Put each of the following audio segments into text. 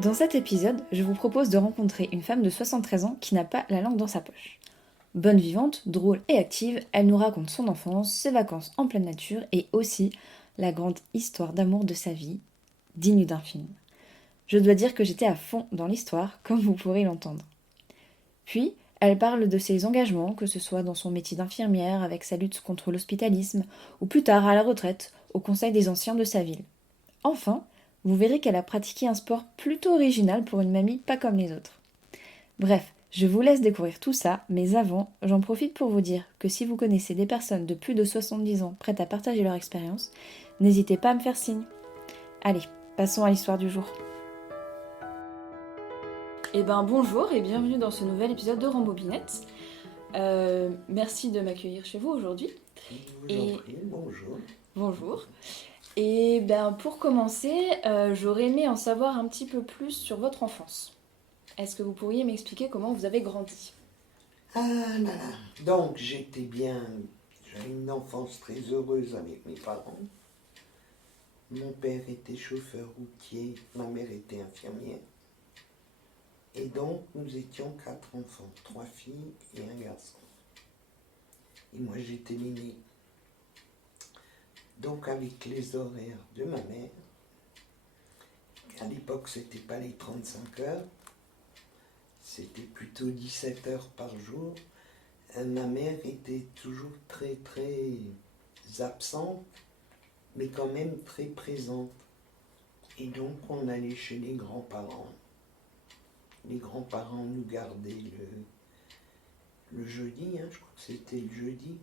Dans cet épisode, je vous propose de rencontrer une femme de 73 ans qui n'a pas la langue dans sa poche. Bonne vivante, drôle et active, elle nous raconte son enfance, ses vacances en pleine nature et aussi la grande histoire d'amour de sa vie, digne d'un film. Je dois dire que j'étais à fond dans l'histoire, comme vous pourrez l'entendre. Puis, elle parle de ses engagements, que ce soit dans son métier d'infirmière, avec sa lutte contre l'hospitalisme, ou plus tard à la retraite, au conseil des anciens de sa ville. Enfin, vous verrez qu'elle a pratiqué un sport plutôt original pour une mamie pas comme les autres. Bref, je vous laisse découvrir tout ça, mais avant, j'en profite pour vous dire que si vous connaissez des personnes de plus de 70 ans prêtes à partager leur expérience, n'hésitez pas à me faire signe. Allez, passons à l'histoire du jour. Eh ben bonjour et bienvenue dans ce nouvel épisode de Rambobinette. Merci de m'accueillir chez vous aujourd'hui. Je vous Et en prie, bonjour. bonjour. Et ben pour commencer, j'aurais aimé en savoir un petit peu plus sur votre enfance. Est-ce que vous pourriez m'expliquer comment vous avez grandi? Ah là là. Donc j'étais bien, j'avais une enfance très heureuse avec mes parents. Mon père était chauffeur routier, ma mère était infirmière. Et donc nous étions 4 enfants, 3 filles et un garçon. Et moi j'étais l'aîné. Donc avec les horaires de ma mère, à l'époque c'était pas les 35 heures, c'était plutôt 17 heures par jour. Ma mère était toujours très très absente, mais quand même très présente. Et donc on allait chez les grands-parents. Les grands-parents nous gardaient le jeudi, je crois que c'était le jeudi.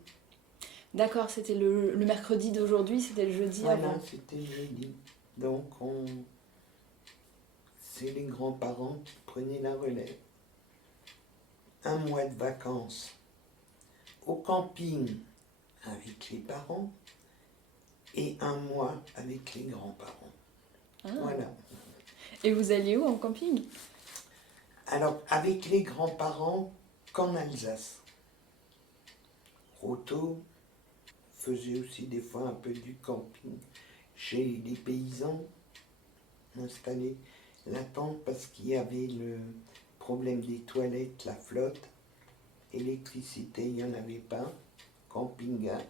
D'accord, c'était le mercredi d'aujourd'hui, c'était le jeudi Voilà, avant. c'était le jeudi. Donc c'est les grands-parents qui prenaient la relève. Un mois de vacances au camping avec les parents et un mois avec les grands-parents. Ah. Voilà. Et vous alliez où en camping? Alors, avec les grands-parents, qu'en Alsace. Roto faisait aussi des fois un peu du camping chez les paysans installés la tente parce qu'il y avait le problème des toilettes, la flotte, électricité, il n'y en avait pas, camping gaz,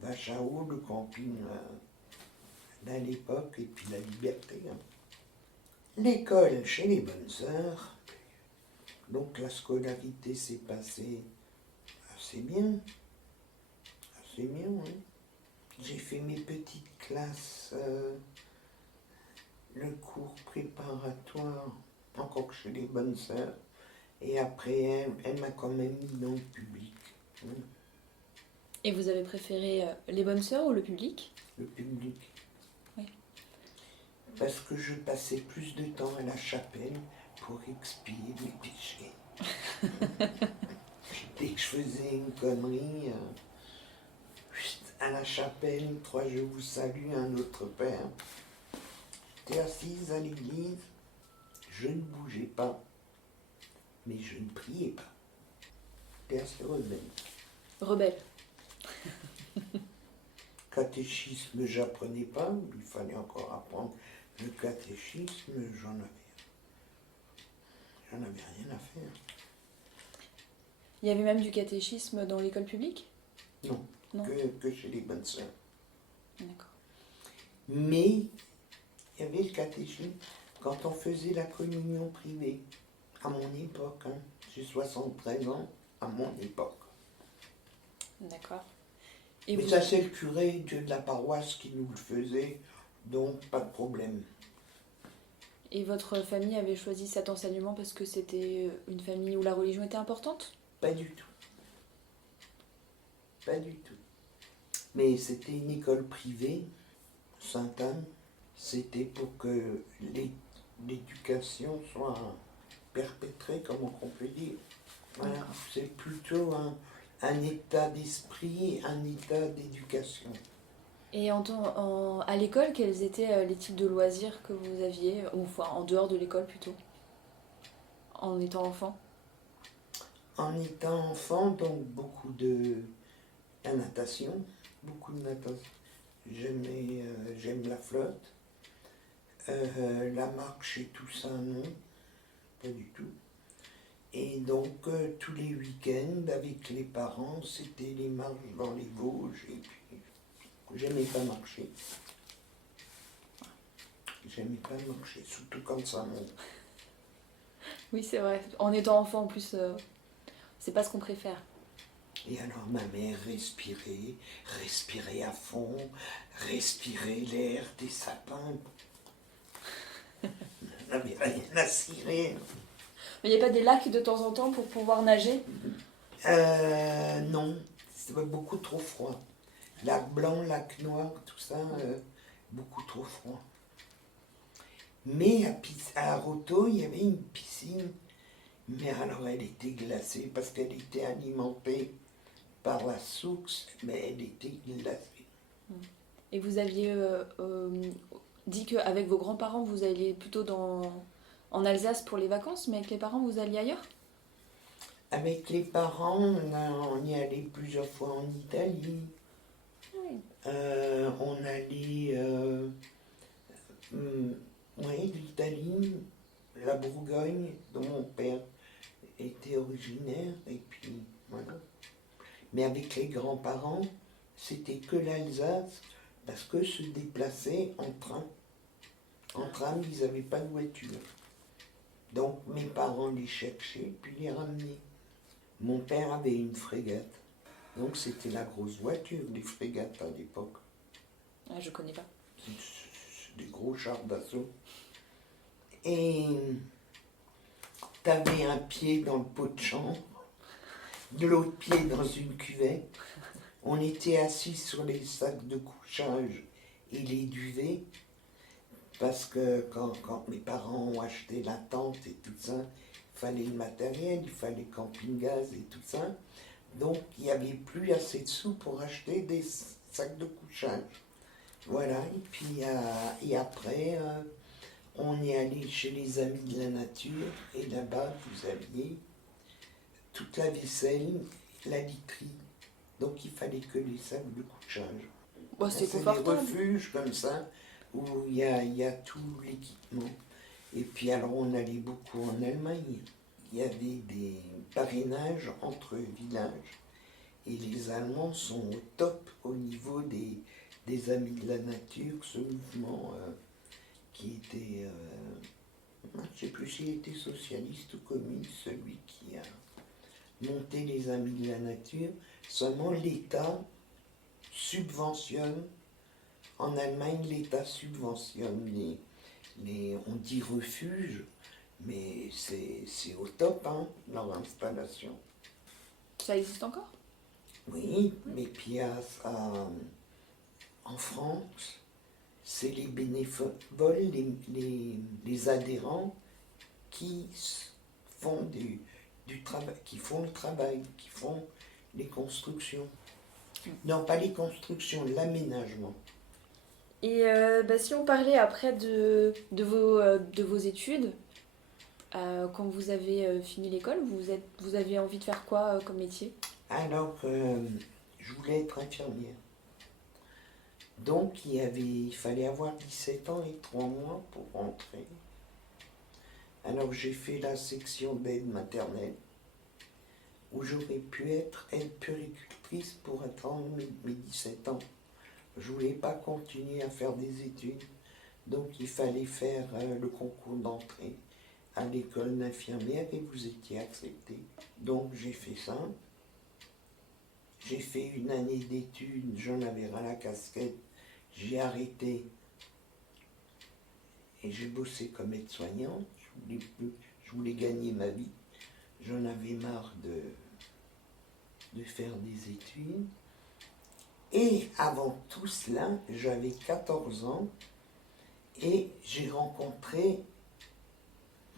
vache à eau, le camping à l'époque, et puis la liberté. L'école chez les bonnes sœurs, donc la scolarité s'est passée assez bien. C'est bien, oui. J'ai fait mes petites classes, le cours préparatoire, encore que chez les bonnes sœurs. Et après, elle m'a quand même mis dans le public. Et vous avez préféré les bonnes sœurs ou le public? Le public. Oui. Parce que je passais plus de temps à la chapelle pour expier mes péchés. Dès que je faisais une connerie, à la chapelle, 3 je vous salue, un autre père. J'étais assise à l'église, je ne bougeais pas, mais je ne priais pas. J'étais assez rebelle. Rebelle. Catéchisme, j'apprenais pas, il fallait encore apprendre le catéchisme, j'en avais rien à faire. Il y avait même du catéchisme dans l'école publique? Non, Non. que chez les bonnes sœurs. D'accord. Mais il y avait le catéchisme quand on faisait la communion privée, à mon époque, j'ai 73 ans, à mon époque. D'accord. Et mais ça c'est le curé de la paroisse qui nous le faisait, donc pas de problème. Et votre famille avait choisi cet enseignement parce que c'était une famille où la religion était importante? Pas du tout. Pas du tout. Mais c'était une école privée, Sainte-Anne. C'était pour que l'éducation soit perpétrée, comment on peut dire. Voilà, c'est plutôt un état d'esprit, un état d'éducation. Et à l'école, quels étaient les types de loisirs que vous aviez, ou enfin en dehors de l'école plutôt, en étant enfant? En étant enfant, donc beaucoup de la natation, beaucoup de natation. J'aime la flotte. La marche et tout ça, non, pas du tout. Et donc, tous les week-ends, avec les parents, c'était les marches dans les Vosges. Et puis, j'aimais pas marcher. J'aimais pas marcher, surtout quand ça monte. Oui, c'est vrai. En étant enfant, en plus, c'est pas ce qu'on préfère. Et alors ma mère respirait à fond, respirait l'air des sapins. Elle n'avait rien à cirer. Mais il n'y a pas des lacs de temps en temps pour pouvoir nager? Non, c'était beaucoup trop froid. Lac blanc, lac noir, tout ça, beaucoup trop froid. Mais à Roto, il y avait une piscine. Mais alors elle était glacée parce qu'elle était alimentée par la source, mais elle était glacée. Et vous aviez dit qu'avec vos grands-parents, vous alliez plutôt en Alsace pour les vacances, mais avec les parents, vous alliez ailleurs? Avec les parents, on y allait plusieurs fois en Italie. Oui. On allait, l'Italie, la Bourgogne, dont mon père était originaire, et puis voilà. Mais avec les grands-parents, c'était que l'Alsace, parce que se déplaçaient en train. En tram, ils n'avaient pas de voiture. Donc mes parents les cherchaient, puis les ramenaient. Mon père avait une frégate. Donc c'était la grosse voiture, les frégates à l'époque. Ah, je connais pas. Des gros chars d'assaut. Et t'avais un pied dans le pot de chambre, de l'autre pied dans une cuvette. On était assis sur les sacs de couchage et les duvets, parce que quand mes parents ont acheté la tente et tout ça, il fallait le matériel, il fallait camping-gaz et tout ça. Donc il n'y avait plus assez de sous pour acheter des sacs de couchage. Voilà, et puis et après, on est allé chez les Amis de la Nature, et là-bas, vous aviez toute la vaisselle, la literie. Donc il fallait que les sacs de couchage. Bon, c'est des confortable. refuges comme ça, où il y a tout l'équipement. Et puis alors on allait beaucoup en Allemagne. Il y avait des parrainages entre villages. Et les Allemands sont au top au niveau des Amis de la Nature, ce mouvement qui était, je ne sais plus s'il était socialiste ou communiste, celui qui a monté les Amis de la Nature. Seulement l'État subventionne, en Allemagne l'État subventionne on dit refuge, mais c'est au top, hein, leur installation. Ça existe encore? Oui, mais puis en France, c'est les bénévoles, les adhérents qui font du travail, qui font le travail, qui font les constructions. Non, pas les constructions, l'aménagement. Et si on parlait après de vos études, quand vous avez fini l'école, vous avez envie de faire quoi comme métier? Alors, je voulais être infirmière. Donc, il fallait avoir 17 ans et 3 mois pour rentrer. Alors, j'ai fait la section d'aide maternelle, où j'aurais pu être aide puéricultrice pour attendre mes 17 ans. Je ne voulais pas continuer à faire des études, donc il fallait faire le concours d'entrée à l'école d'infirmière et vous étiez accepté. Donc j'ai fait ça. J'ai fait une année d'études, j'en avais ras la casquette, j'ai arrêté et j'ai bossé comme aide-soignante. Je voulais gagner ma vie. J'en avais marre de faire des études. Et avant tout cela, j'avais 14 ans et j'ai rencontré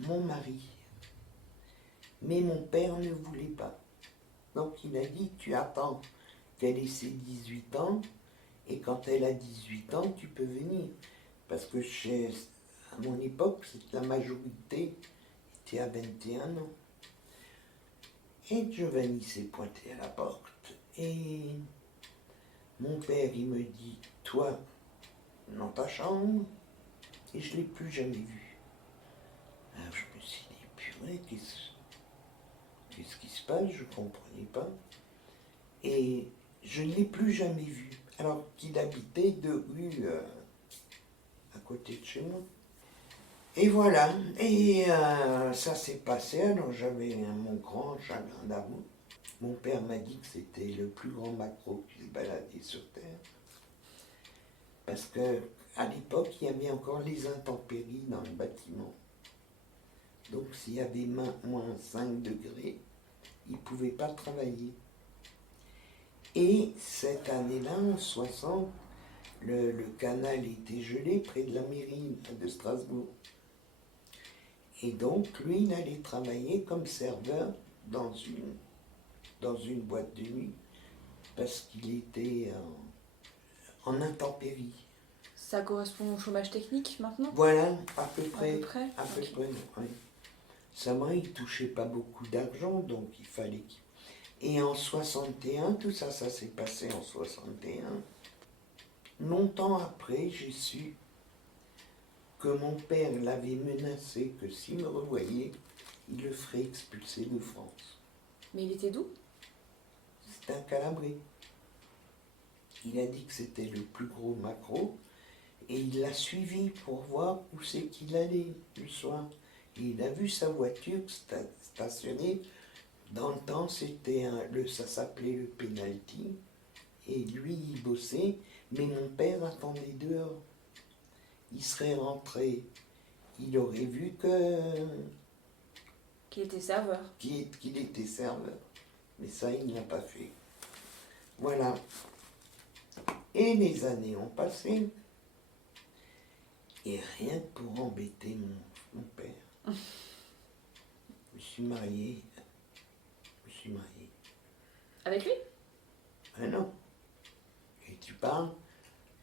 mon mari. Mais mon père ne voulait pas. Donc il a dit, tu attends qu'elle ait ses 18 ans et quand elle a 18 ans, tu peux venir. Parce que à mon époque, la majorité était à 21 ans. Et Giovanni s'est pointé à la porte et mon père, il me dit, toi, dans ta chambre, et je ne l'ai plus jamais vu. Alors je me suis dit, purée, qu'est-ce qui se passe? Je ne comprenais pas. Et je ne l'ai plus jamais vu. Alors qu'il habitait 2 rues à côté de chez moi. Et voilà, et ça s'est passé, alors j'avais mon grand chagrin d'amour. Mon père m'a dit que c'était le plus grand maquereau qui se baladait sur Terre. Parce que à l'époque, il y avait encore les intempéries dans le bâtiment. Donc s'il y avait moins 5 degrés, il ne pouvait pas travailler. Et cette année-là, en 60, le canal était gelé près de la mairie de Strasbourg. Et donc, lui, il allait travailler comme serveur dans une boîte de nuit parce qu'il était en intempérie. Ça correspond au chômage technique maintenant? Voilà, à peu près. À peu près, À peu ok. près, oui. Seulement, il ne touchait pas beaucoup d'argent, donc il fallait qu'il... Et en 61, tout ça, ça s'est passé en 61. Longtemps après, j'ai su que mon père l'avait menacé que s'il me revoyait, il le ferait expulser de France. Mais il était d'où? C'était un Calabré. Il a dit que c'était le plus gros maquereau et il l'a suivi pour voir où c'est qu'il allait le soir. Et il a vu sa voiture stationnée. Dans le temps, ça s'appelait le penalty. Et lui, il bossait, mais mon père attendait dehors. Il serait rentré, il aurait vu Qu'il était serveur. qu'il était serveur. Mais ça, il ne l'a pas fait. Voilà. Et les années ont passé. Et rien que pour embêter mon père. Je me suis marié. Avec lui? Ah non. Et tu parles?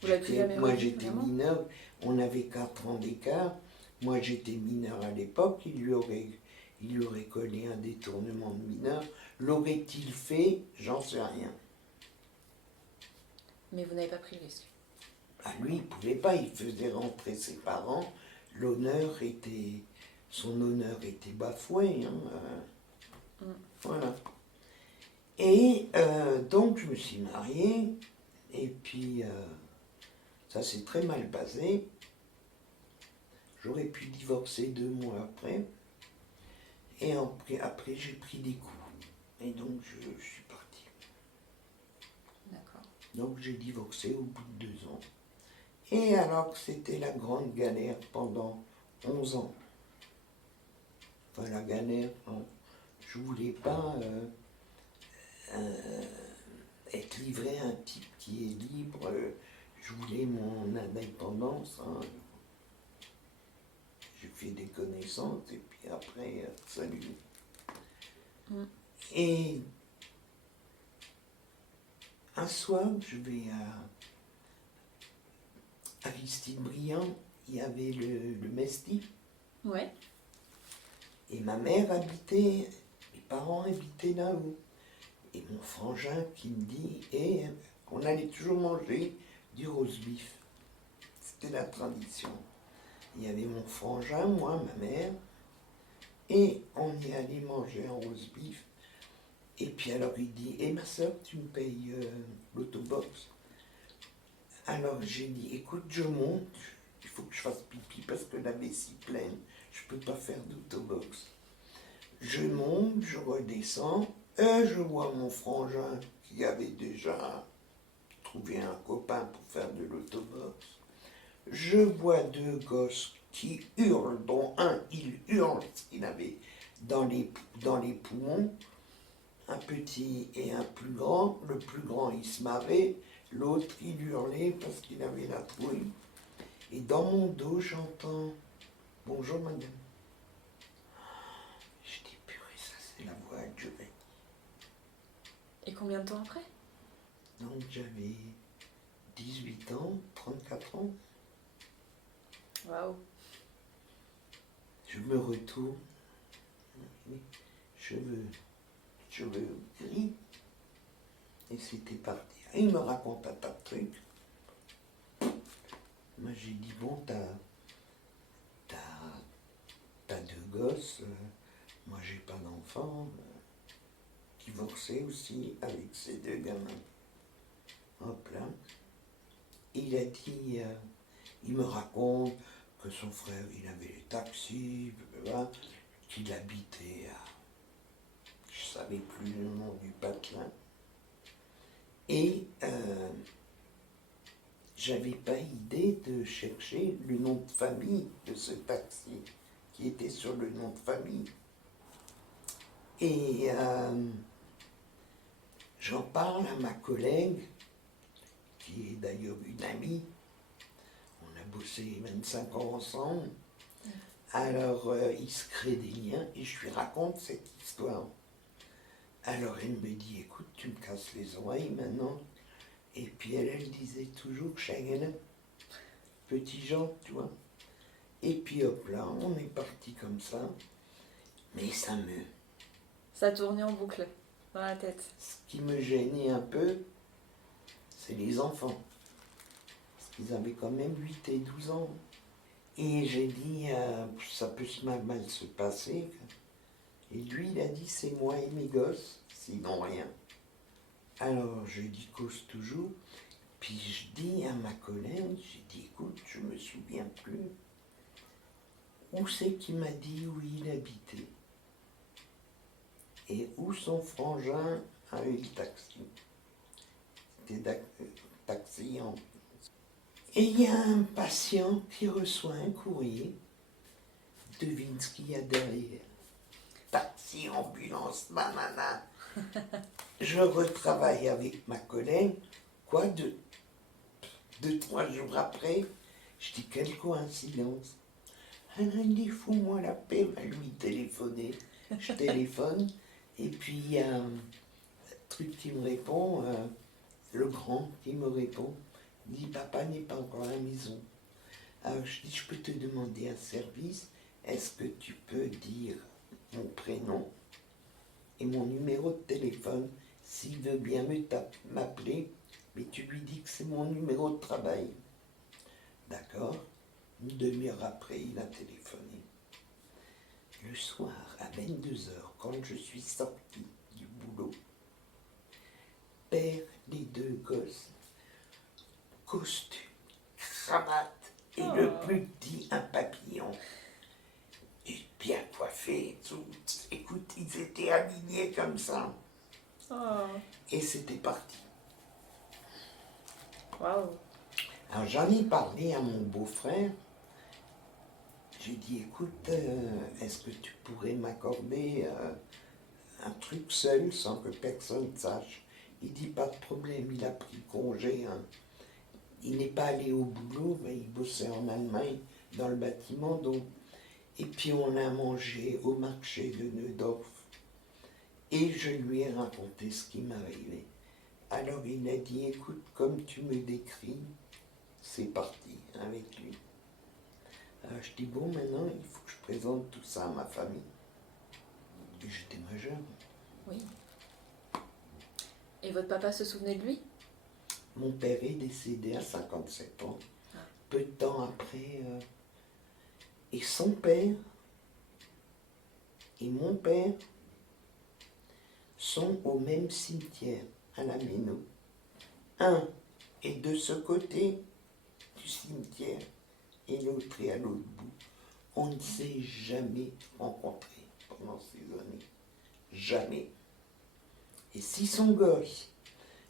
Vous l'avez plus jamais Moi, revu, j'étais vraiment? mineur. On avait 4 ans d'écart. Moi, j'étais mineur à l'époque. Il lui aurait collé un détournement de mineur. L'aurait-il fait? J'en sais rien. Mais vous n'avez pas pris le risque. Ah, lui, il ne pouvait pas. Il faisait rentrer ses parents. Son honneur était bafoué. Voilà. Et donc, je me suis marié. Et puis, ça s'est très mal passé. J'aurais pu divorcer 2 mois après. Et après, j'ai pris des coups. Et donc, je suis parti. D'accord. Donc, j'ai divorcé au bout de 2 ans. Et alors que c'était la grande galère pendant 11 ans. Enfin, la galère, non. Je ne voulais pas être livré à un type qui est libre. Je voulais mon indépendance. J'ai fait des connaissances et puis après, salut. Et un soir, je vais à Aristide-Briand, il y avait le Mesty. Ouais. Et mes parents habitaient là-haut. Et mon frangin qui me dit, qu'on allait toujours manger du roast beef. C'était la tradition. Il y avait mon frangin, moi, ma mère, et on y allait manger un roast beef. Et puis alors il dit, ma soeur, tu me payes l'autobox? Alors j'ai dit, écoute, je monte, il faut que je fasse pipi parce que la vessie pleine, je peux pas faire d'autobox. Je monte, je redescends, et je vois mon frangin qui avait déjà trouvé un copain pour faire de l'autobox. Je vois 2 gosses qui hurlent, dont un, il hurle ce qu'il avait dans les poumons, un petit et un plus grand. Le plus grand, il se marrait, l'autre, il hurlait parce qu'il avait la trouille. Et dans mon dos, j'entends « Bonjour, madame ». Je dis « Purée, ça c'est la voix de Giovanni ». Et combien de temps après? Donc j'avais 18 ans, 34 ans. Waouh. Je me retourne, cheveux gris, et c'était parti. Et il me raconte un tas de trucs. Moi j'ai dit, bon, gosse, moi j'ai pas d'enfant, divorcé aussi avec ces deux gamins. Hop là. Il a dit, il me raconte que son frère, il avait les taxis, blablabla, qu'il habitait à, je savais plus le nom du patelin. Et j'avais pas idée de chercher le nom de famille de ce taxi, qui était sur le nom de famille. Et j'en parle à ma collègue, qui est d'ailleurs une amie. On a bossé 25 ans ensemble. Alors, il se crée des liens et je lui raconte cette histoire. Alors, elle me dit, écoute, tu me casses les oreilles maintenant. Et puis, elle disait toujours, Chagrin, petit Jean, tu vois. Et puis, hop là, on est parti comme ça. Mais Ça tournait en boucle dans la tête. ce qui me gênait un peu, c'est les enfants. Parce qu'ils avaient quand même 8 et 12 ans. Et j'ai dit, ça peut mal se passer. Et lui, il a dit, c'est moi et mes gosses, sinon rien. Alors, je dis, cause toujours. Puis je dis à ma collègue, j'ai dit, écoute, je me souviens plus. Où c'est qu'il m'a dit où il habitait? Et où son frangin a eu le taxi? C'était taxi en... Et il y a un patient qui reçoit un courrier. Devine ce qu'il y a derrière. Taxi, ambulance, banana. Je retravaille avec ma collègue. Quoi, 2-3 jours après, je dis quelle coïncidence. Elle a dit fous-moi la paix, va lui téléphoner. Je téléphone, et puis il y a un truc qui me répond, le grand qui me répond. Il dit papa n'est pas encore à la maison. Alors je dis je peux te demander un service, est-ce que tu peux dire mon prénom et mon numéro de téléphone, s'il veut bien m'appeler, mais tu lui dis que c'est mon numéro de travail. D'accord? Une demi-heure après, il a téléphoné. Le soir, à 22h, quand je suis sorti du boulot, père les deux gosses, costume, cravate, et le plus petit, un papillon. Et bien coiffé, tout. Écoute, ils étaient alignés comme ça. Et c'était parti. Waouh. Alors j'en ai parlé à mon beau-frère. J'ai dit, écoute, est-ce que tu pourrais m'accorder un truc seul sans que personne sache? Il dit, pas de problème, il a pris congé. Hein. Il n'est pas allé au boulot, mais il bossait en Allemagne dans le bâtiment. Donc... Et puis on a mangé au marché de Neudorf. Et je lui ai raconté ce qui m'arrivait. Alors il a dit, écoute, comme tu me décris, c'est parti avec lui. Alors je dis, bon, maintenant, il faut que je présente tout ça à ma famille. Et j'étais majeur. Oui. Et votre papa se souvenait de lui? Mon père est décédé à 57 ans. Peu de temps après. Et son père et mon père sont au même cimetière, à la Méno. Un est de ce côté du cimetière et l'autre est à l'autre bout. On ne s'est jamais rencontrés pendant ces années. Jamais. Et si son gosse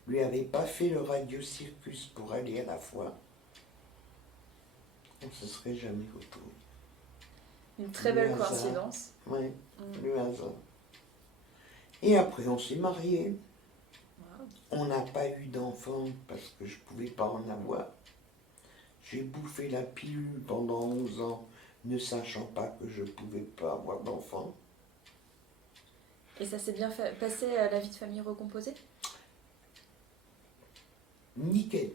lui avait pas fait le radio-circus pour aller à la foire, on ne se serait jamais retrouvés. Une très belle coïncidence. Oui, le hasard. Et après, on s'est mariés. Wow. On n'a pas eu d'enfants parce que je ne pouvais pas en avoir. J'ai bouffé la pilule pendant 11 ans, ne sachant pas que je ne pouvais pas avoir d'enfants. Et ça s'est bien passé à la vie de famille recomposée? Nickel.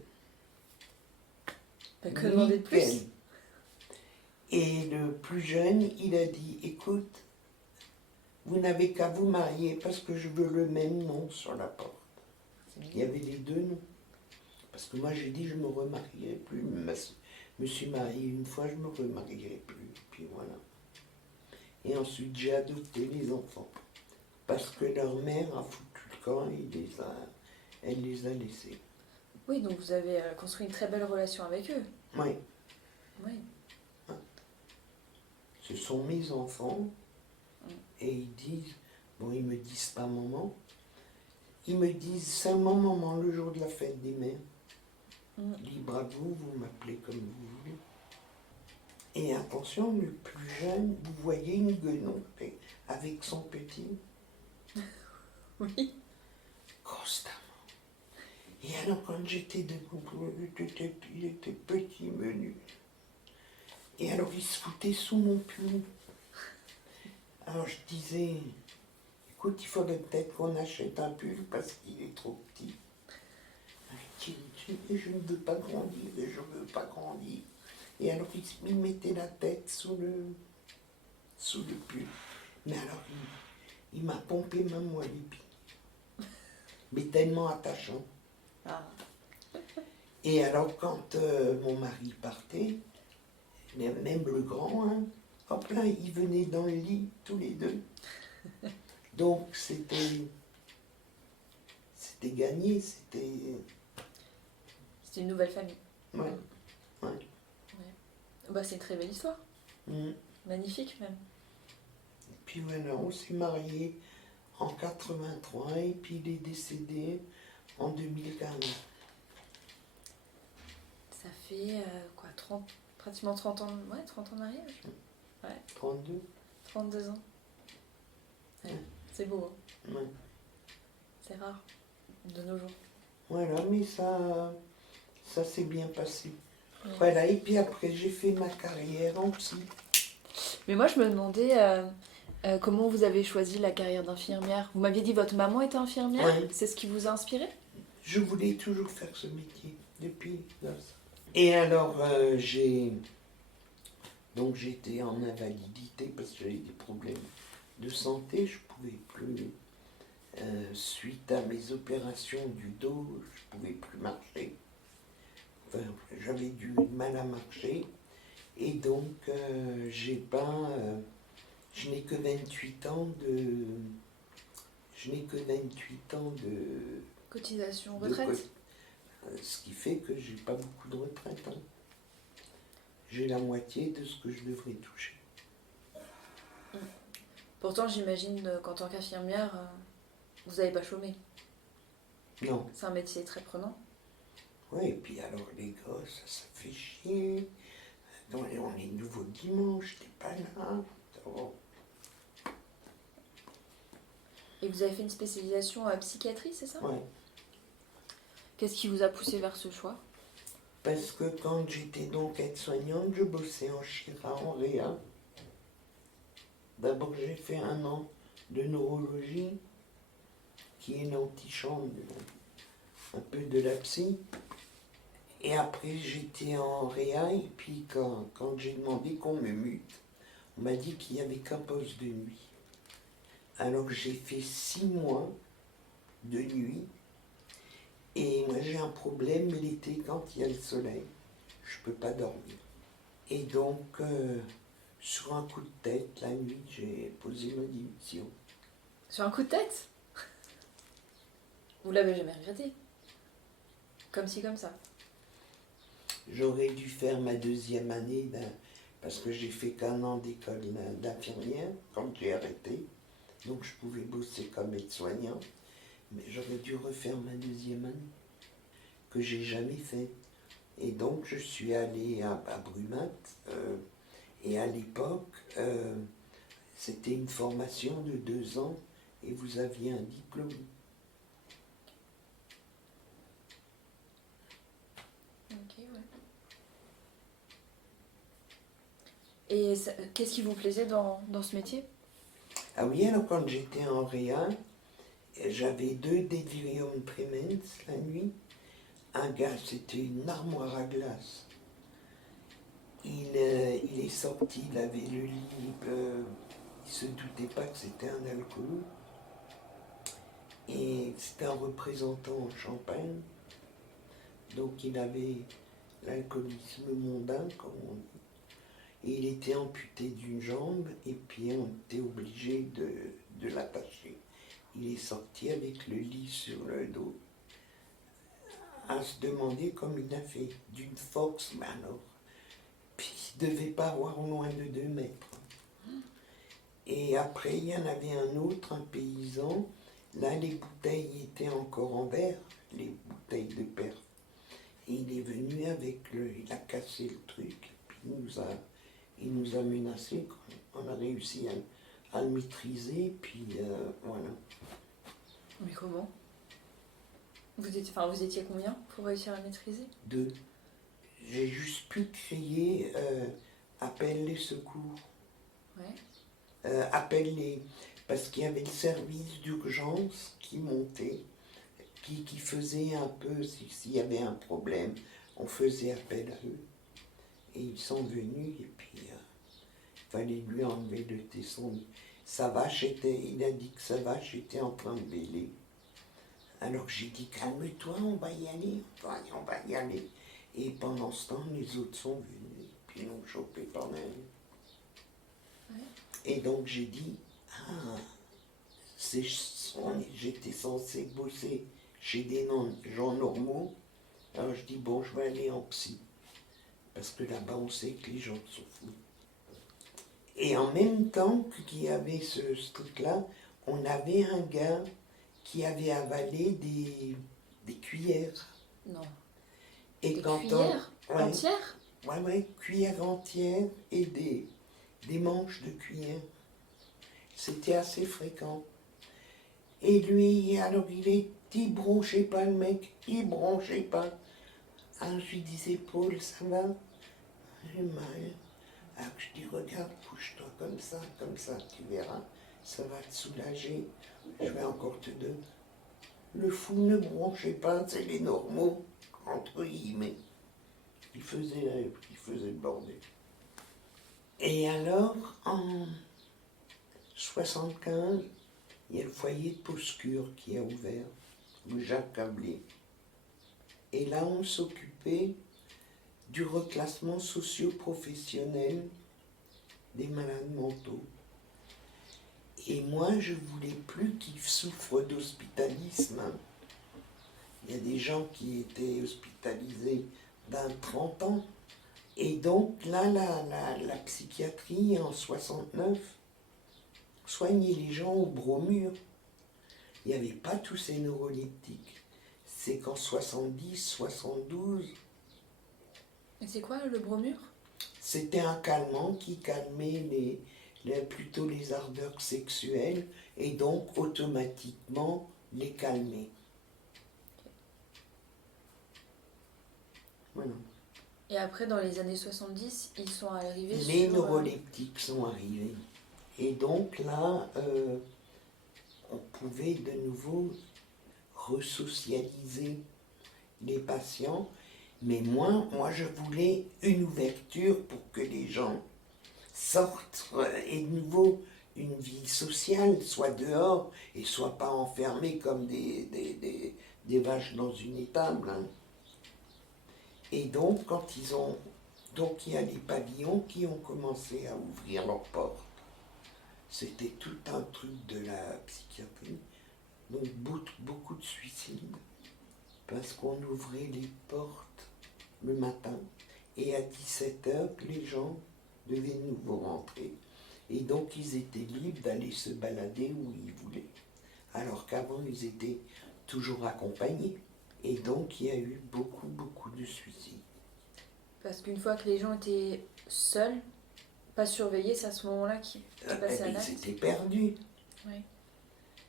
Que demander de plus? Et le plus jeune, il a dit, écoute, vous n'avez qu'à vous marier parce que je veux le même nom sur la porte. Il y avait les deux noms. Parce que moi j'ai dit, je ne me remarierai plus. Je me suis marié une fois, je ne me remarierai plus. Puis voilà. Et ensuite, j'ai adopté les enfants. Parce que leur mère a foutu le camp et elle les a laissés. Oui, donc vous avez construit une très belle relation avec eux. Oui, Oui. ce sont mes enfants. Et ils disent, bon, ils me disent pas maman, ils me disent seulement maman le jour de la fête des mères. Libre à vous, vous m'appelez comme vous voulez. Et attention, le plus jeune, vous voyez une guenon avec son petit. Oui. Constamment. Et alors quand j'étais debout, il était petit, menu. Et alors il se foutait sous mon pull. Alors je disais, écoute, il faudrait peut-être qu'on achète un pull parce qu'il est trop petit. Je ne veux pas grandir, et je ne veux pas grandir. Et alors il mettait la tête sous le pull. Mais alors il m'a pompé ma moelle épine. Mais tellement attachant. Ah. Et alors quand mon mari partait, même le grand, hein, hop là, ils venaient dans le lit tous les deux. Donc c'était gagné, c'était... C'était une nouvelle famille. Ouais, ouais. Bah, c'est une très belle histoire. Magnifique même. Et puis voilà, on s'est mariés en 83 et puis il est décédé en 2015. Ça fait quoi, pratiquement 30 ans, 30 ans de mariage. Ouais. 32. 32 ans. Ouais. C'est beau, hein. Ouais. C'est rare, de nos jours. Voilà, mais ça s'est bien passé. Ouais. Voilà, et puis après j'ai fait ma carrière en psy. Mais moi je me demandais comment vous avez choisi la carrière d'infirmière. Vous m'aviez dit votre maman était infirmière, Ouais. C'est ce qui vous a inspiré? Je voulais toujours faire ce métier depuis gosse. Et alors j'étais en invalidité parce que j'avais des problèmes de santé, je pouvais plus, suite à mes opérations du dos, je pouvais plus marcher. Enfin, j'avais du mal à marcher et donc je n'ai que 28 ans de Cotisation, de retraite? ce qui fait que j'ai pas beaucoup de retraite. Hein. J'ai la moitié de ce que je devrais toucher. Pourtant j'imagine qu'en tant qu'infirmière, vous n'avez pas chômé. Non. C'est un métier très prenant. Oui, et puis alors les gosses, ça fait chier. Donc, on est nouveau dimanche, t'es pas là. Oh. Et vous avez fait une spécialisation en psychiatrie, c'est ça? Ouais. Qu'est-ce qui vous a poussé vers ce choix? Parce que quand j'étais donc aide-soignante, je bossais en Chira, en Réa. D'abord, j'ai fait 1 an de neurologie, qui est l'antichambre, un peu de la psy. Et après, j'étais en Réa, et puis quand j'ai demandé qu'on me mute, on m'a dit qu'il n'y avait qu'un poste de nuit. Alors j'ai fait 6 mois de nuit. Et moi j'ai un problème l'été quand il y a le soleil. Je ne peux pas dormir. Et donc, sur un coup de tête, la nuit, j'ai posé ma démission. Sur un coup de tête? Vous l'avez jamais regretté? Comme ci, comme ça. J'aurais dû faire ma 2e année, parce que j'ai fait qu'1 an d'école d'infirmière quand j'ai arrêté. Donc je pouvais bosser comme aide-soignant. Mais j'aurais dû refaire ma 2e année, que j'ai jamais faite. Et donc je suis allée à Brumat, et à l'époque, c'était une formation de 2 ans, et vous aviez un diplôme. Ok, ouais. Et qu'est-ce qui vous plaisait dans ce métier? Ah oui, alors quand j'étais en Réa, j'avais 2 délirium tremens la nuit. Un gars, c'était une armoire à glace. Il est sorti, il avait le lit, il se doutait pas que c'était un alcoolo. Et c'était un représentant en Champagne. Donc il avait l'alcoolisme mondain, comme on dit. Et il était amputé d'une jambe et puis on était obligé de l'attacher. Il est sorti avec le lit sur le dos, à se demander comme il a fait, d'une force, mais alors. Puis il ne devait pas avoir moins de 2 mètres. Et après, il y en avait un autre, un paysan. Là, les bouteilles étaient encore en verre, les bouteilles de perf. Et il est venu avec il a cassé le truc, et puis il nous a menacés. On a réussi à le maîtriser, puis voilà. Mais comment vous étiez combien pour réussir à maîtriser? 2. J'ai juste pu crier appelle les secours. Ouais. Appelle les. Parce qu'il y avait le service d'urgence qui montait, qui faisait un peu, s'il y avait un problème, on faisait appel à eux. Et ils sont venus, et puis il fallait lui enlever le tesson. Sa vache il a dit que sa vache était en train de bêler. Alors j'ai dit, calme-toi, on va y aller, on va y aller. Et pendant ce temps, les autres sont venus, puis ils l'ont chopé par même. Ouais. Et donc j'ai dit, j'étais censé bosser chez des gens normaux. Alors je dis, bon, je vais aller en psy. Parce que là-bas, on sait que les gens sont fous. Et en même temps qu'il y avait ce truc-là, on avait un gars qui avait avalé des cuillères. Non. Et des quand cuillères entières? Ouais, cuillères entières et des manches de cuillères. C'était assez fréquent. Et lui, alors il bronchait pas le mec, il bronchait pas. Alors je lui disais, Paul, ça va? J'ai mal. Alors je dis, regarde, couche-toi comme ça, tu verras, ça va te soulager. Je vais encore te donner. Le fou ne bronchait pas, c'est les normaux, entre guillemets. Il faisait le bordel. Et alors, en 75, il y a le foyer de Poscure qui a ouvert, rue Jacques Cablé. Et là, on s'occupait du reclassement socio-professionnel des malades mentaux. Et moi, je ne voulais plus qu'ils souffrent d'hospitalisme. Il y a des gens qui étaient hospitalisés d'un 30 ans. Et donc, là, la psychiatrie, en 69, soignait les gens au bromure. Il n'y avait pas tous ces neuroleptiques. C'est qu'en 70, 72... Et c'est quoi le bromure? C'était un calmant qui calmait plutôt les ardeurs sexuelles et donc automatiquement les calmait. Voilà. Et après, dans les années 70, ils sont arrivés Les neuroleptiques sont arrivés. Et donc là, on pouvait de nouveau resocialiser les patients. Mais moi, je voulais une ouverture pour que les gens sortent et de nouveau une vie sociale, soit dehors et soit pas enfermés comme des vaches dans une étable. Hein. Et donc, donc il y a les pavillons qui ont commencé à ouvrir leurs portes. C'était tout un truc de la psychiatrie. Donc beaucoup de suicides. Parce qu'on ouvrait les portes le matin et à 17h, les gens devaient de nouveau rentrer. Et donc ils étaient libres d'aller se balader où ils voulaient. Alors qu'avant, ils étaient toujours accompagnés. Et donc il y a eu beaucoup de suicides. Parce qu'une fois que les gens étaient seuls, pas surveillés, c'est à ce moment-là qu'ils passaient à l'acte. Ils étaient perdus. Oui.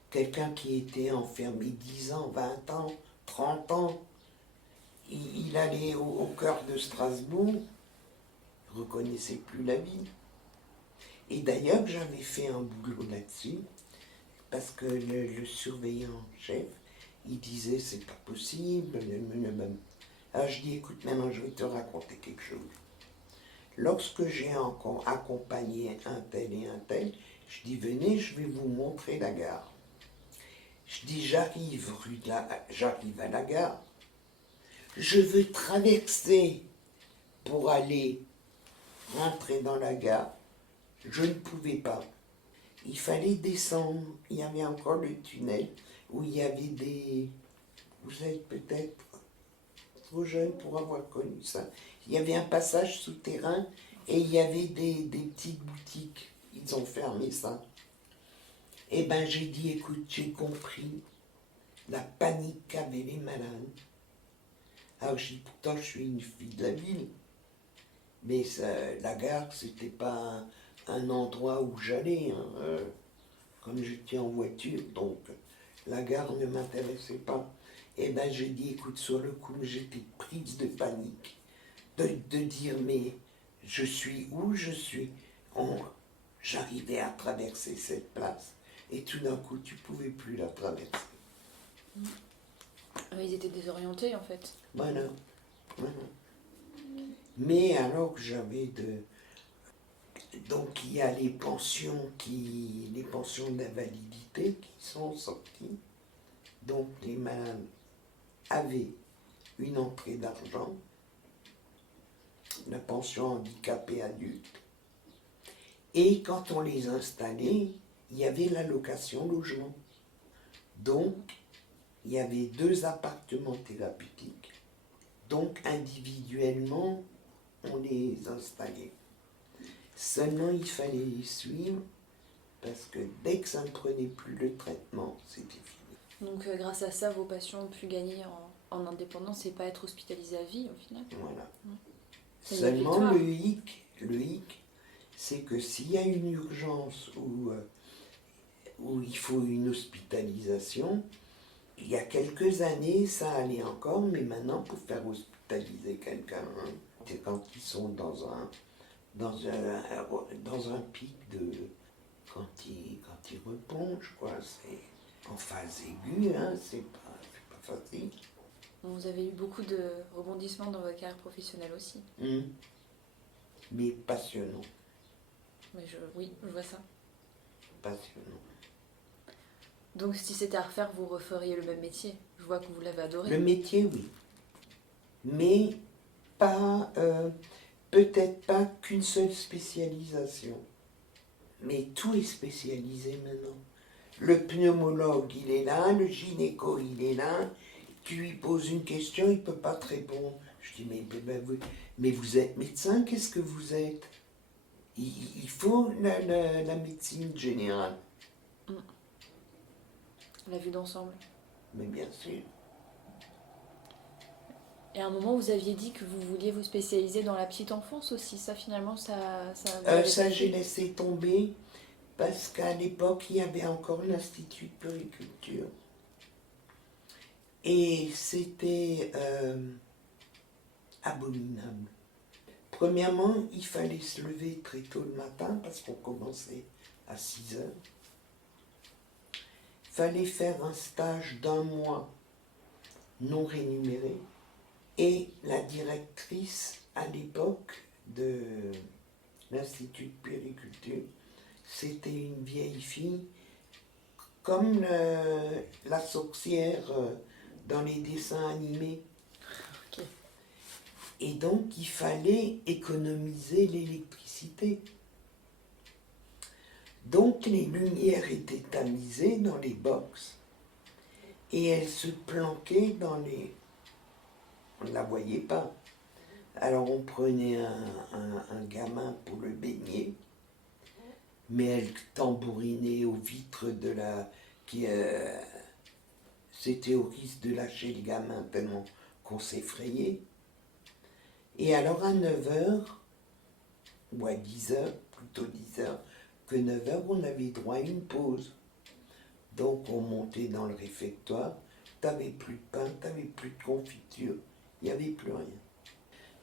Quelqu'un qui était enfermé 10 ans, 20 ans, 30 ans, il allait au cœur de Strasbourg, il ne reconnaissait plus la vie. Et d'ailleurs, j'avais fait un boulot là-dessus, parce que le surveillant en chef, il disait, c'est pas possible. Alors je dis, écoute, maintenant je vais te raconter quelque chose. Lorsque j'ai accompagné un tel et un tel, je dis, venez, je vais vous montrer la gare. Je dis, j'arrive à la gare. Je veux traverser pour aller rentrer dans la gare. Je ne pouvais pas. Il fallait descendre. Il y avait encore le tunnel où il y avait des... Vous êtes peut-être trop jeune pour avoir connu ça. Il y avait un passage souterrain et il y avait des petites boutiques. Ils ont fermé ça. Eh ben j'ai dit, écoute, j'ai compris la panique qu'avaient les malades. Alors je dis, pourtant je suis une fille de la ville. Mais ça, la gare, c'était pas un endroit où j'allais. Hein. Comme j'étais en voiture, donc la gare ne m'intéressait pas. Et ben j'ai dit, écoute, sur le coup, j'étais prise de panique. De dire, mais je suis où je suis. J'arrivais à traverser cette place. Et tout d'un coup, tu pouvais plus la traverser. Ils étaient désorientés en fait. Voilà. Voilà. Mais alors que j'avais de... Donc il y a les pensions d'invalidité qui sont sorties. Donc les malades avaient une entrée d'argent, la pension handicapé adulte. Et quand on les installait, il y avait l'allocation logement. Donc il y avait 2 appartements thérapeutiques. Donc individuellement, on les installait. Seulement, il fallait les suivre parce que dès que ça ne prenait plus le traitement, c'était fini. Donc grâce à ça, vos patients ont pu gagner en indépendance et pas être hospitalisés à vie au final. Voilà. C'est une Seulement, victoire. le hic, c'est que s'il y a une urgence où il faut une hospitalisation, il y a quelques années, ça allait encore, mais maintenant, pour faire hospitaliser quelqu'un, hein, c'est quand ils sont dans un pic de... Quand ils repongent, quoi, c'est en phase aiguë, hein, c'est pas facile. Vous avez eu beaucoup de rebondissements dans votre carrière professionnelle aussi. Mais passionnant. Mais oui, je vois ça. Passionnant. Donc si c'était à refaire, vous referiez le même métier. Je vois que vous l'avez adoré. Le métier, oui. Mais pas... peut-être pas qu'une seule spécialisation. Mais tout est spécialisé maintenant. Le pneumologue, il est là, le gynéco, il est là. Tu lui poses une question, il ne peut pas te répondre. Je dis, mais vous êtes médecin, qu'est-ce que vous êtes? Il faut la médecine générale. La vue d'ensemble. Mais bien sûr. Et à un moment, vous aviez dit que vous vouliez vous spécialiser dans la petite enfance aussi. Ça, finalement, ça Ça, j'ai laissé tomber parce qu'à l'époque, il y avait encore l'Institut de puériculture. Et c'était abominable. Premièrement, il fallait se lever très tôt le matin parce qu'on commençait à 6 heures. Il fallait faire un stage d'1 mois non rémunéré. Et la directrice à l'époque de l'Institut de puériculture, c'était une vieille fille comme la sorcière dans les dessins animés. Okay. Et donc, il fallait économiser l'électricité. Donc, les lumières étaient tamisées dans les box et elle se planquait dans les... On ne la voyait pas. Alors, on prenait un gamin pour le baigner, mais elle tambourinait aux vitres de la... C'était au risque de lâcher le gamin tellement qu'on s'effrayait. Et alors à 9h, ou à 10h, plutôt 10h, que 9h, on avait droit à une pause. Donc on montait dans le réfectoire, t'avais plus de pain, t'avais plus de confiture, il n'y avait plus rien.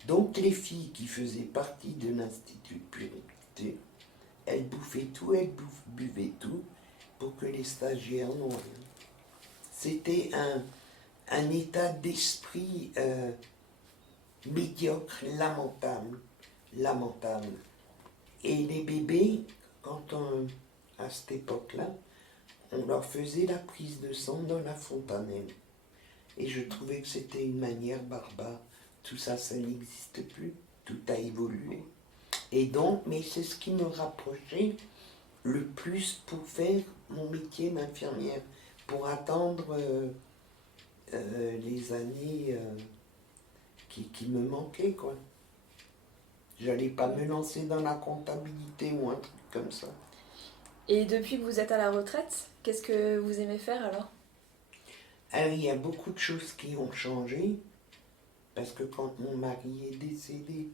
Donc les filles qui faisaient partie de l'Institut de puériculture, elles bouffaient tout, elles buvaient tout, pour que les stagiaires n'ont rien. C'était un état d'esprit médiocre, lamentable. Et les bébés, à cette époque-là, on leur faisait la prise de sang dans la fontanelle. Et je trouvais que c'était une manière barbare. Tout ça, ça n'existe plus. Tout a évolué. Et donc, mais c'est ce qui me rapprochait le plus pour faire mon métier d'infirmière, pour attendre les années qui me manquaient, quoi. J'allais pas me lancer dans la comptabilité ou un truc comme ça. Et depuis que vous êtes à la retraite, qu'est-ce que vous aimez faire alors? Alors, il y a beaucoup de choses qui ont changé, parce que quand mon mari est décédé,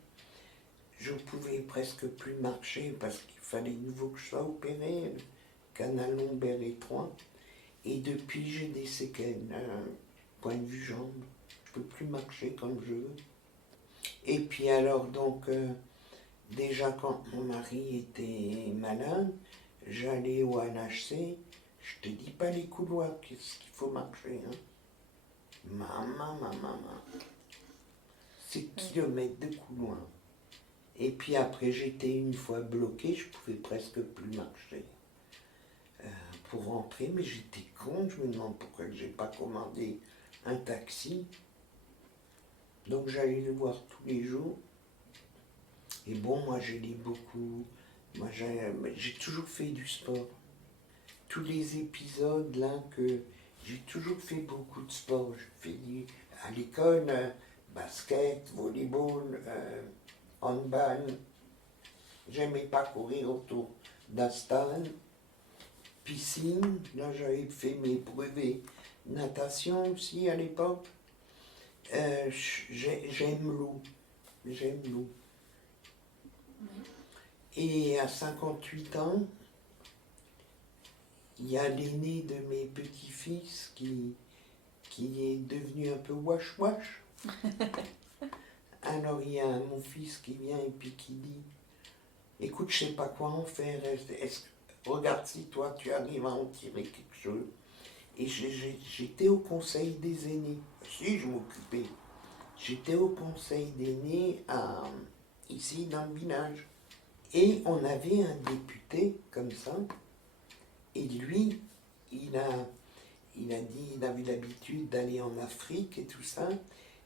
je pouvais presque plus marcher parce qu'il fallait de nouveau que je sois opéré, le canal lombaire étroit. Et depuis, j'ai des séquelles, point de vue jambes. Je peux plus marcher comme je veux. Et puis alors, donc, déjà quand mon mari était malade, j'allais au NHC. Je te dis pas les couloirs, qu'est-ce qu'il faut marcher, hein. Maman. C'est kilomètres de couloirs. Et puis après, j'étais une fois bloqué, je pouvais presque plus marcher pour rentrer, mais j'étais con, je me demande pourquoi j'ai pas commandé un taxi. Donc j'allais le voir tous les jours. Et bon, moi je lis beaucoup. Moi j'ai toujours fait du sport. Tous les épisodes là que j'ai toujours fait beaucoup de sport. Je fais à l'école basket, volleyball, handball. J'aimais pas courir autour d'un stade. Piscine, là j'avais fait mes brevets. Natation aussi à l'époque. J'aime l'eau. J'aime l'eau. Et à 58 ans, il y a l'aîné de mes petits-fils qui est devenu un peu wash-wash. Alors il y a mon fils qui vient et puis qui dit « Écoute, je sais pas quoi en faire. Regarde si toi tu arrives à en tirer quelque chose. » Et j'étais au conseil des aînés. Si, je m'occupais. J'étais au conseil des aînés ici dans le village. Et on avait un député comme ça. Et lui, il a dit, il avait l'habitude d'aller en Afrique et tout ça.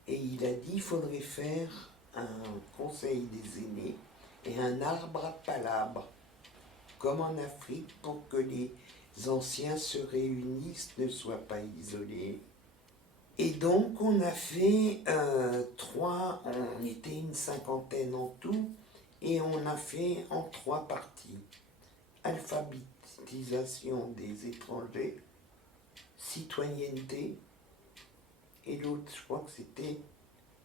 Et il a dit, il faudrait faire un conseil des aînés et un arbre à palabres, comme en Afrique, pour que les anciens se réunissent, ne soient pas isolés. Et donc on a fait on était une cinquantaine en tout, et on a fait en 3 parties. Alphabétisation des étrangers, citoyenneté, et l'autre, je crois que c'était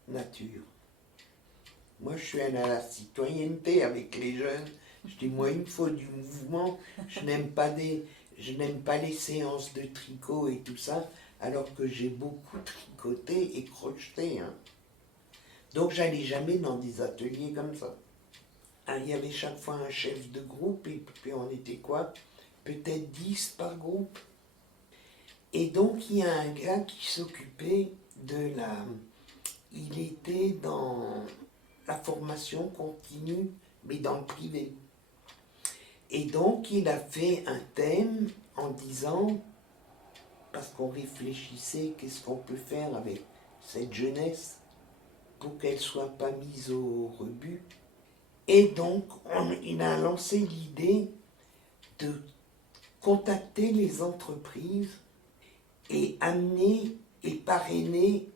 nature. Moi, je suis allé à la citoyenneté avec les jeunes. Je dis, moi, il me faut du mouvement. Je n'aime pas les séances de tricot et tout ça, alors que j'ai beaucoup tricoté et crocheté. Hein. Donc, j'allais jamais dans des ateliers comme ça. Il y avait chaque fois un chef de groupe, et puis on était quoi? Peut-être 10 par groupe. Et donc, il y a un gars qui s'occupait de la... Il était dans la formation continue, mais dans le privé. Et donc, il a fait un thème en disant, parce qu'on réfléchissait, qu'est-ce qu'on peut faire avec cette jeunesse pour qu'elle ne soit pas mise au rebut. Et donc, il a lancé l'idée de contacter les entreprises et amener et parrainer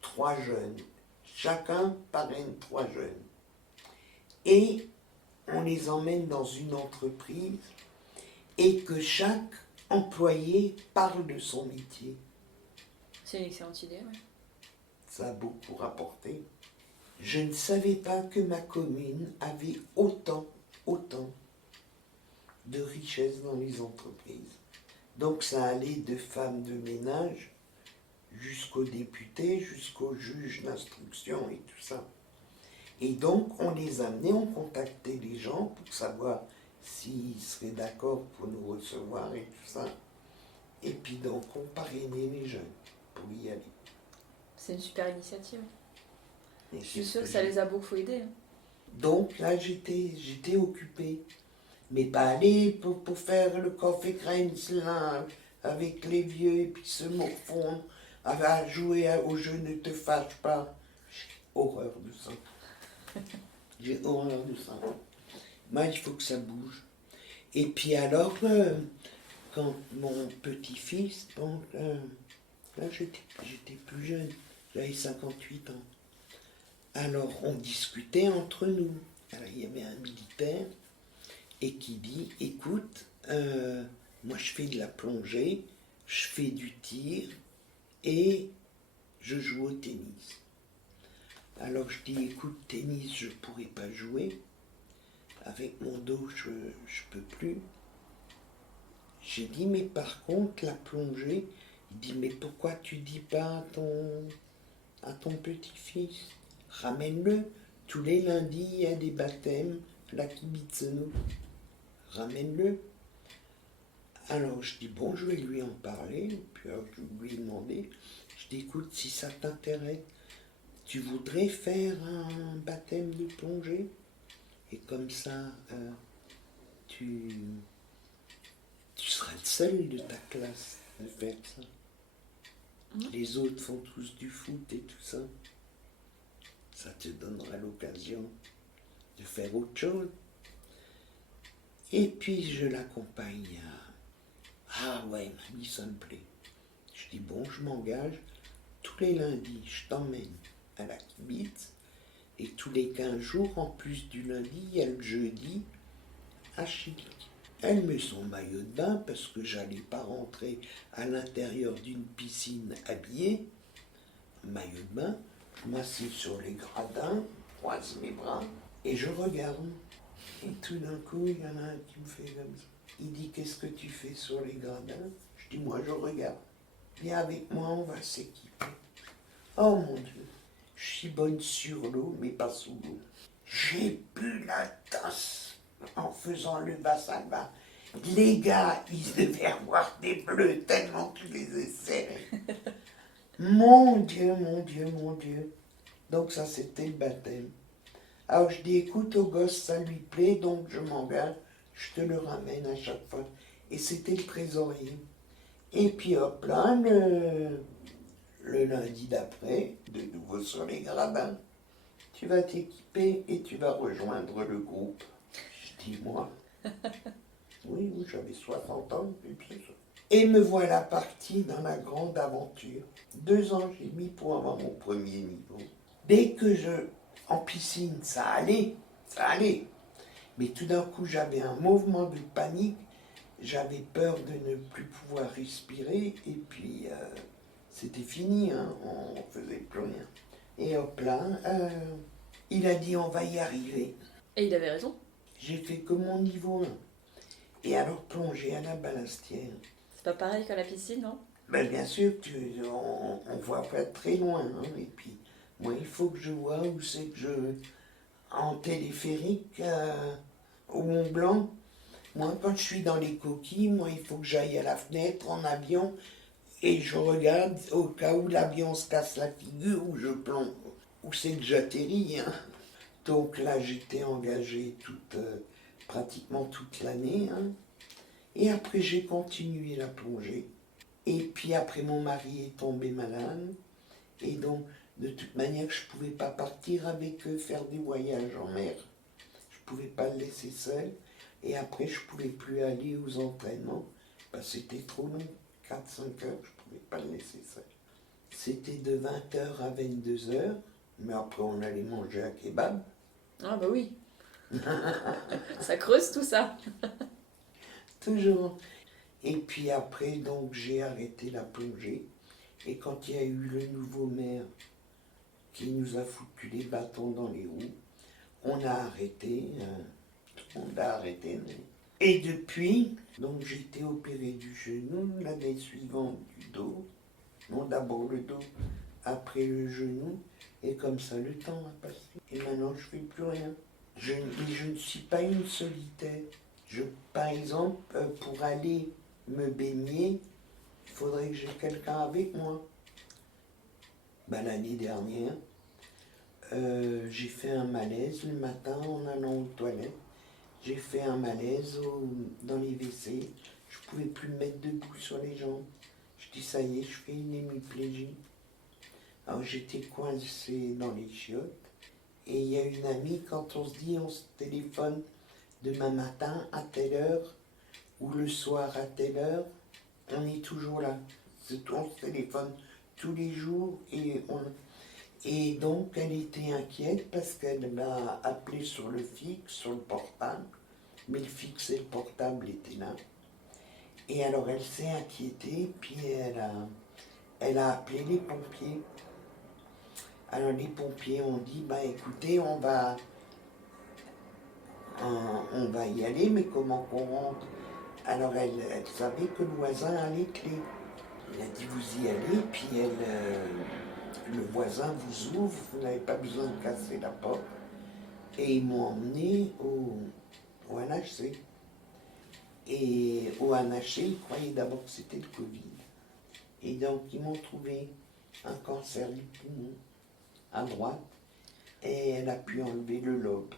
3 jeunes. Chacun parraine 3 jeunes. Et on les emmène dans une entreprise et que chaque employé parle de son métier. C'est une excellente idée, oui. Ça a beaucoup rapporté. Je ne savais pas que ma commune avait autant de richesse dans les entreprises. Donc ça allait de femmes de ménage jusqu'aux députés, jusqu'aux juges d'instruction et tout ça. Et donc on les amenait, on contactait les gens pour savoir s'ils seraient d'accord pour nous recevoir et tout ça. Et puis donc on parrainait les jeunes pour y aller. C'est une super initiative. Et je suis sûre que ça les a beaucoup aidés. Donc là j'étais occupée. Mais pas aller pour faire le coffee crème là, avec les vieux et puis se morfondre, à jouer au jeu ne te fâche pas. J'ai horreur de ça. J'ai horreur de ça. Moi, il faut que ça bouge. Et puis alors, quand mon petit-fils, bon, là j'étais plus jeune, j'avais 58 ans. Alors on discutait entre nous. Alors il y avait un militaire et qui dit, écoute, moi je fais de la plongée, je fais du tir et je joue au tennis. Alors je dis, écoute, tennis je pourrais pas jouer, avec mon dos je peux plus. J'ai dit, mais par contre, la plongée, il dit, mais pourquoi tu dis pas à ton petit-fils, ramène-le, tous les lundis, il y a des baptêmes, à la Kibitseno, ramène-le. Alors je dis, bon, je vais lui en parler, puis alors, je lui ai demandé, je dis, écoute, si ça t'intéresse, tu voudrais faire un baptême de plongée? Et comme ça, tu seras le seul de ta classe à faire ça. Les autres font tous du foot et tout ça. Ça te donnera l'occasion de faire autre chose. Et puis je l'accompagne à... Ah ouais, mamie, ça me plaît. Je dis, bon, je m'engage. Tous les lundis, je t'emmène à la Kibitz. Et tous les 15 jours, en plus du lundi, il y a le jeudi à Chili. Elle met son maillot de bain parce que j'allais pas rentrer à l'intérieur d'une piscine habillée. Maillot de bain, je m'assieds sur les gradins, croise mes bras et je regarde. Et tout d'un coup, il y en a un qui me fait comme ça. Il dit, qu'est-ce que tu fais sur les gradins? Je dis, moi je regarde. Viens avec moi, on va s'équiper. Oh mon Dieu, je suis bonne sur l'eau, mais pas sous l'eau. J'ai bu la tasse en faisant le Vassalva. Les gars, ils devaient avoir des bleus tellement que je les ai serrés. Mon Dieu, mon Dieu, mon Dieu. Donc ça, c'était le baptême. Alors je dis, écoute, au gosse, ça lui plaît, donc je m'engage, je te le ramène à chaque fois. Et c'était le trésorier. Et puis hop là, le lundi d'après, de nouveau sur les gradins, tu vas t'équiper et tu vas rejoindre le groupe. Je dis, moi, oui, j'avais 60 ans, et puis ça. Et me voilà parti dans la grande aventure. 2 ans j'ai mis pour avoir mon premier niveau. Dès que en piscine, ça allait. Mais tout d'un coup, j'avais un mouvement de panique. J'avais peur de ne plus pouvoir respirer. Et puis, c'était fini, hein, on ne faisait plus rien. Et hop là, il a dit, on va y arriver. Et il avait raison. J'ai fait que mon niveau 1. Et alors, plonger à la balastière. C'est pas pareil qu'à la piscine, non? Ben, bien sûr, on voit pas très loin. Hein, et puis, moi, il faut que je vois où c'est que en téléphérique, au Mont Blanc. Moi, quand je suis dans les coquilles, moi, il faut que j'aille à la fenêtre en avion et je regarde au cas où l'avion se casse la figure ou je plonge, où c'est que j'atterris. Hein. Donc là, j'étais engagé pratiquement toute l'année. Hein. Et après, j'ai continué la plongée. Et puis après, mon mari est tombé malade. Et donc, de toute manière, je ne pouvais pas partir avec eux faire des voyages en mer. Je ne pouvais pas le laisser seul. Et après, je ne pouvais plus aller aux entraînements. Parce que c'était trop long. 4-5 heures, je ne pouvais pas le laisser seul. C'était de 20h à 22h. Mais après, on allait manger à kebab. Ah bah oui. Ça creuse tout ça. Toujours. Et puis après, donc, j'ai arrêté la plongée. Et quand il y a eu le nouveau maire qui nous a foutu les bâtons dans les roues, on a arrêté. On a arrêté. Et depuis, donc j'ai été opéré du genou, l'année suivante du dos. Non, d'abord le dos, après le genou. Et comme ça, le temps a passé. Et maintenant, je ne fais plus rien. Je ne suis pas une solitaire. Par exemple, pour aller me baigner, il faudrait que j'ai quelqu'un avec moi. Ben, l'année dernière, j'ai fait un malaise le matin en allant aux toilettes. J'ai fait un malaise dans les WC. Je ne pouvais plus me mettre debout sur les jambes. Je dis, ça y est, je fais une hémiplégie. Alors j'étais coincé dans les chiottes. Et il y a une amie, quand on se dit on se téléphone demain matin à telle heure ou le soir à telle heure, on est toujours là. On se téléphone tous les jours et donc elle était inquiète parce qu'elle m'a appelé sur le fixe, sur le portable, mais le fixe et le portable étaient là. Et alors elle s'est inquiétée, puis elle a appelé les pompiers. Alors les pompiers ont dit, bah écoutez, on va y aller, mais comment qu'on rentre? Alors elle savait que le voisin a les clés. Elle a dit, vous y allez, puis le voisin vous ouvre, vous n'avez pas besoin de casser la porte. Et ils m'ont emmené au NHC. Et au NHC, ils croyaient d'abord que c'était le Covid. Et donc, ils m'ont trouvé un cancer du poumon à droite. Et elle a pu enlever le lobe.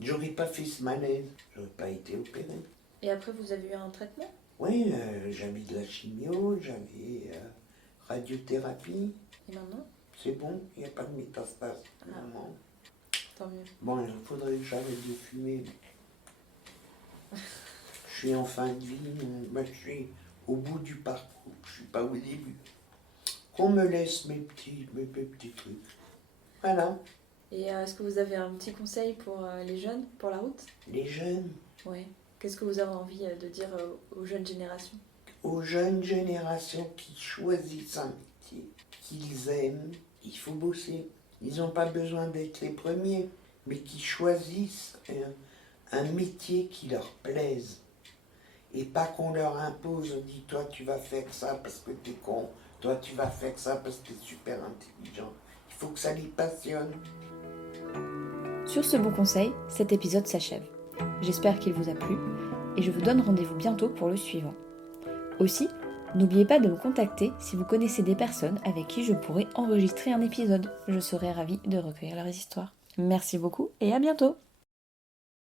J'aurais pas fait ce malaise, j'aurais pas été opéré. Et après, vous avez eu un traitement? Oui, j'avais de la chimio, j'avais radiothérapie. Et maintenant? C'est bon, il n'y a pas de métastase. Ah. Non. Tant mieux. Bon, il faudrait que j'arrête de fumer. Je suis en fin de vie, je suis au bout du parcours, je suis pas au début. Qu'on me laisse mes petits trucs. Voilà. Et est-ce que vous avez un petit conseil pour les jeunes, pour la route? Les jeunes, Ouais. Qu'est-ce que vous avez envie de dire aux jeunes générations? aux jeunes générations qui choisissent un métier, qu'ils aiment, il faut bosser. Ils n'ont pas besoin d'être les premiers, mais qui choisissent un métier qui leur plaise. Et pas qu'on leur impose, on dit toi tu vas faire ça parce que t'es con, toi tu vas faire ça parce que t'es super intelligent. Il faut que ça les passionne. Sur ce bon conseil, cet épisode s'achève. J'espère qu'il vous a plu et je vous donne rendez-vous bientôt pour le suivant. Aussi, n'oubliez pas de me contacter si vous connaissez des personnes avec qui je pourrais enregistrer un épisode. Je serai ravie de recueillir leurs histoires. Merci beaucoup et à bientôt!